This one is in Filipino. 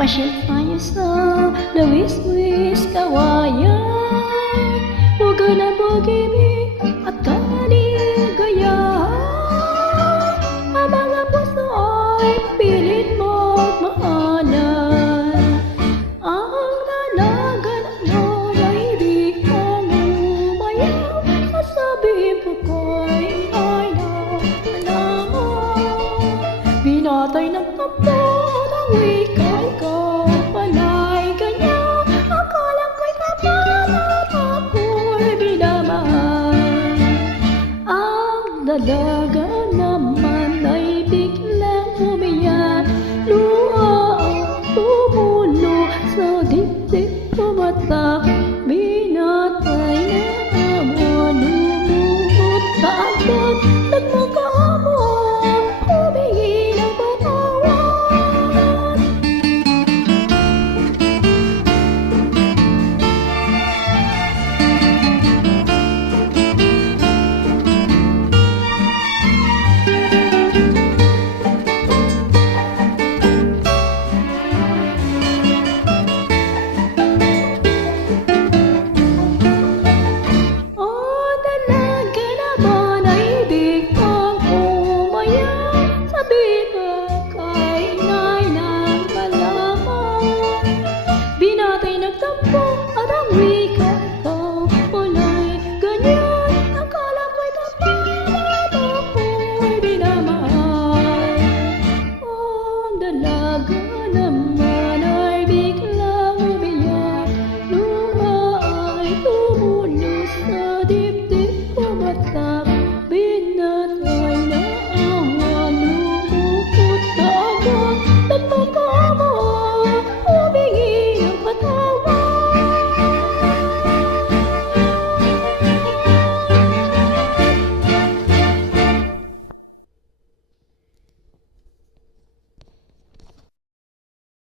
Pasyal tayo sa lawis-wis kawayan. Huwag ka na mag-ibig at kaligayahan. Ang mga puso ay pilit magmahalan. Ang nanagan mo ay di kang umayaw. Sasabihin ko ko'y ay naalaman. Binatay ng tampo ng wika'y kapalay kanya. Akala ko'y kapal at ako'y binamahal. Ang dalaga naman ay biglang umiyak. Luha ang tumulo sa dibdib pumatak. Binatay na amo, lumubot sa agad. Nagmakaamo, humingi ng patawad. Binatay nagtampo at ang wika ko ulay ganyan. Akala ko'y kapal at ako'y binamahal. Ang dalaga naman